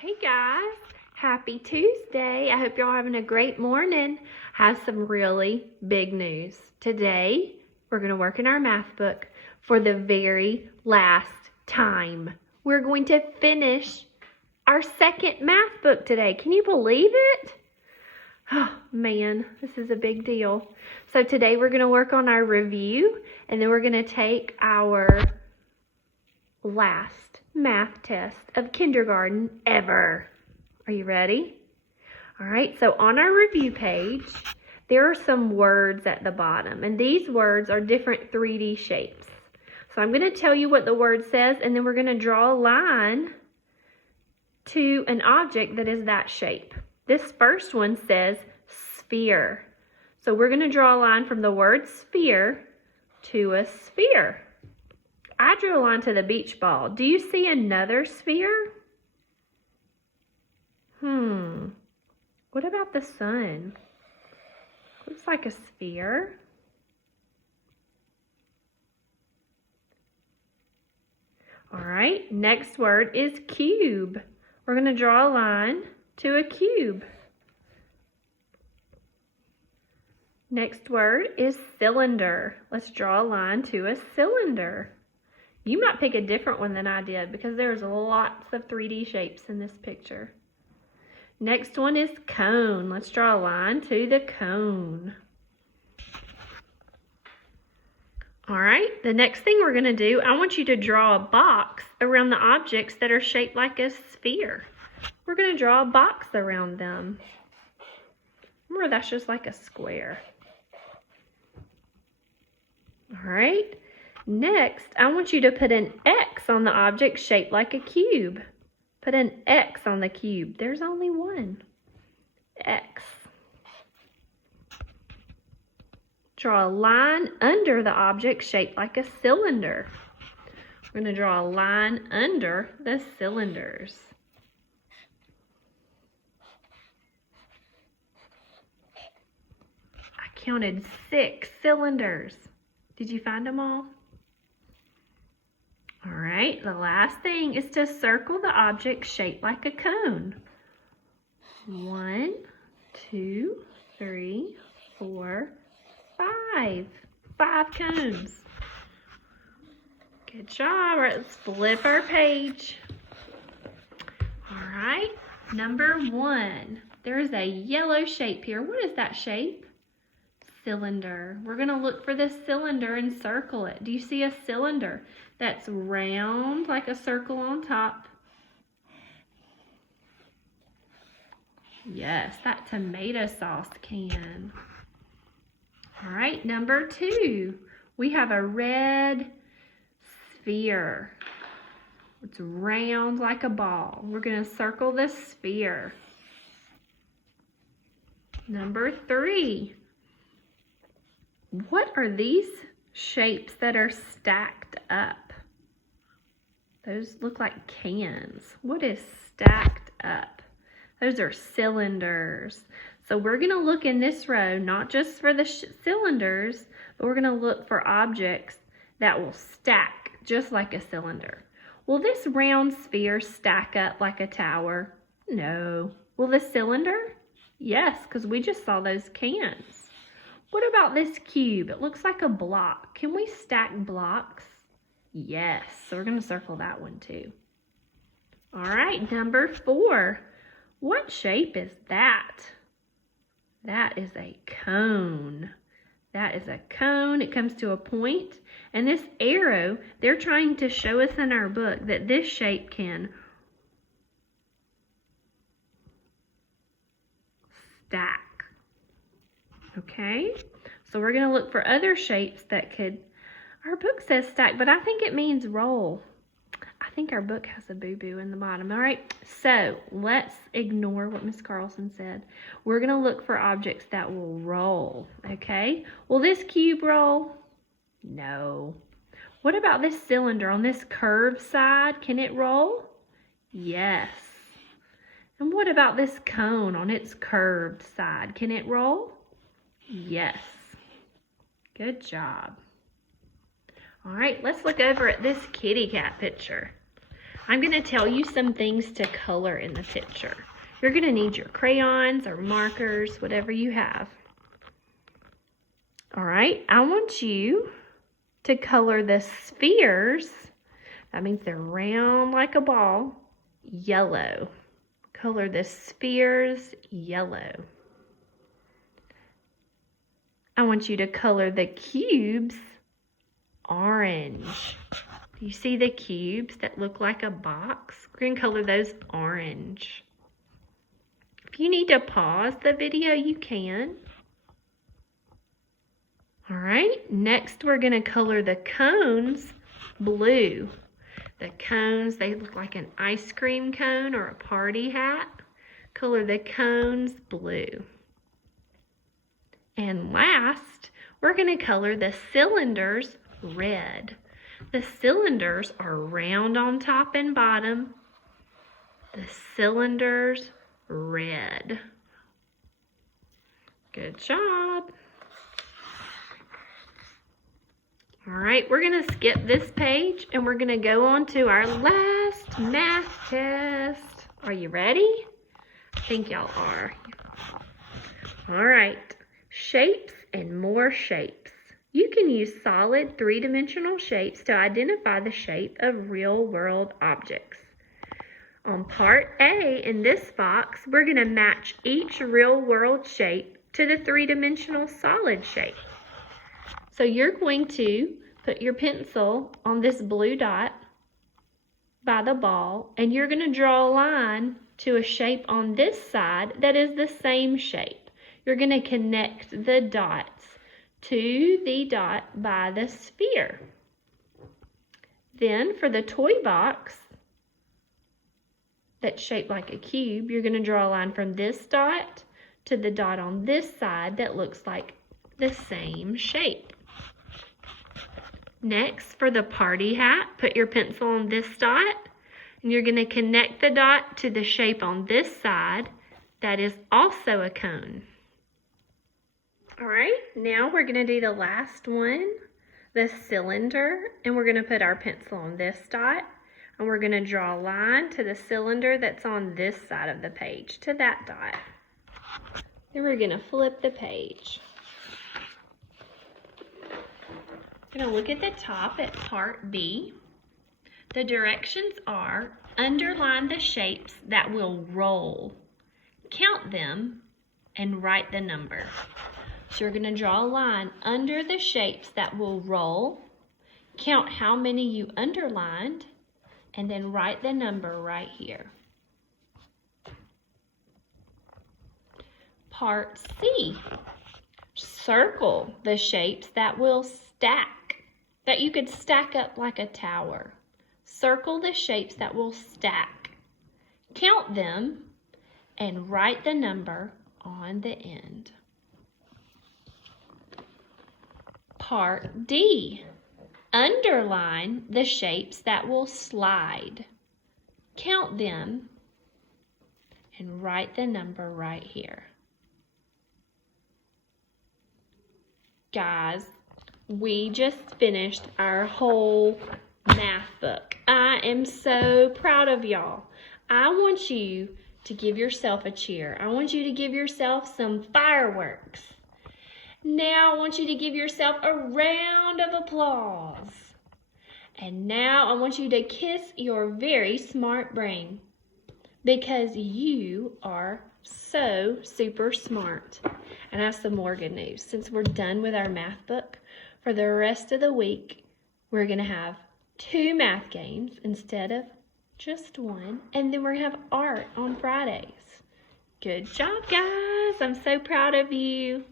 Hey guys, happy Tuesday. I hope y'all having a great morning. I have some really big news. Today, we're going to work in our math book for the very last time. We're going to finish our second math book today. Can you believe it? Oh man, this is a big deal. So today we're going to work on our review and then we're going to take our last math test of kindergarten ever. Are you ready? All right, so on our review page, there are some words at the bottom, and these words are different 3D shapes. So I'm going to tell you what the word says, and then we're going to draw a line to an object that is that shape. This first one says sphere. So we're going to draw a line from the word sphere to a sphere. I drew a line to the beach ball. Do you see another sphere? What about the sun? Looks like a sphere. All right, next word is cube. We're going to draw a line to a cube. Next word is cylinder. Let's draw a line to a cylinder. You might pick a different one than I did because there's lots of 3D shapes in this picture. Next one is cone. Let's draw a line to the cone. All right, the next thing we're going to do, I want you to draw a box around the objects that are shaped like a sphere. We're going to draw a box around them. Remember, that's just like a square. All right. Next, I want you to put an X on the object shaped like a cube. Put an X on the cube. There's only one. X. Draw a line under the object shaped like a cylinder. We're going to draw a line under the cylinders. I counted 6 cylinders. Did you find them all? All right, the last thing is to circle the object shaped like a cone. 1, 2, 3, 4, 5. 5 cones. Good job. All right, let's flip our page. All right, number 1. There is a yellow shape here. What is that shape? Cylinder. We're going to look for this cylinder and circle it. Do you see a cylinder that's round like a circle on top? Yes, that tomato sauce can. All right, number 2. We have a red sphere. It's round like a ball. We're going to circle the sphere. Number 3. What are these shapes that are stacked up? Those look like cans. What is stacked up? Those are cylinders. So we're going to look in this row, not just for the cylinders, but we're going to look for objects that will stack just like a cylinder. Will this round sphere stack up like a tower? No. Will the cylinder? Yes, because we just saw those cans. What about this cube? It looks like a block. Can we stack blocks? Yes, so we're going to circle that one too. All right, number 4. What shape is that? That is a cone. That is a cone. It comes to a point, and this arrow, they're trying to show us in our book that this shape can stack. Okay, so we're going to look for other shapes that could, our book says stack, but I think it means roll. I think our book has a boo-boo in the bottom. All right, so let's ignore what Miss Carlson said. We're going to look for objects that will roll, okay? Will this cube roll? No. What about this cylinder on this curved side? Can it roll? Yes. And what about this cone on its curved side? Can it roll? Yes. Good job. All right, let's look over at this kitty cat picture. I'm going to tell you some things to color in the picture. You're going to need your crayons or markers, whatever you have. All right, I want you to color the spheres. That means they're round like a ball, yellow. Color the spheres yellow. I want you to color the cubes orange. Do you see the cubes that look like a box? We're going to color those orange. If you need to pause the video, you can. All right, next we're going to color the cones blue. The cones, they look like an ice cream cone or a party hat. Color the cones blue. And last, we're going to color the cylinders red. The cylinders are round on top and bottom. The cylinders red. Good job. All right, we're going to skip this page and we're going to go on to our last math test. Are you ready? I think y'all are. All right, shapes and more shapes. You can use solid three-dimensional shapes to identify the shape of real-world objects. On part A in this box, we're going to match each real-world shape to the three-dimensional solid shape. So you're going to put your pencil on this blue dot by the ball, and you're going to draw a line to a shape on this side that is the same shape. You're going to connect the dots to the dot by the sphere. Then for the toy box that's shaped like a cube, you're going to draw a line from this dot to the dot on this side that looks like the same shape. Next, for the party hat, put your pencil on this dot, and you're going to connect the dot to the shape on this side that is also a cone. All right, now we're going to do the last one, the cylinder, and we're going to put our pencil on this dot, and we're going to draw a line to the cylinder that's on this side of the page, to that dot. Then we're going to flip the page. We're going to look at the top at part B. The directions are: underline the shapes that will roll, count them, and write the number. So you're going to draw a line under the shapes that will roll, count how many you underlined, and then write the number right here. Part C, circle the shapes that will stack, that you could stack up like a tower. Circle the shapes that will stack, count them, and write the number on the end. Part D, underline the shapes that will slide, count them, and write the number right here. Guys, we just finished our whole math book. I am so proud of y'all. I want you to give yourself a cheer. I want you to give yourself some fireworks. Now I want you to give yourself a round of applause. And now I want you to kiss your very smart brain, because you are so super smart. And I have some more good news. Since we're done with our math book, for the rest of the week, we're going to have 2 math games instead of just 1. And then we're going to have art on Fridays. Good job, guys. I'm so proud of you.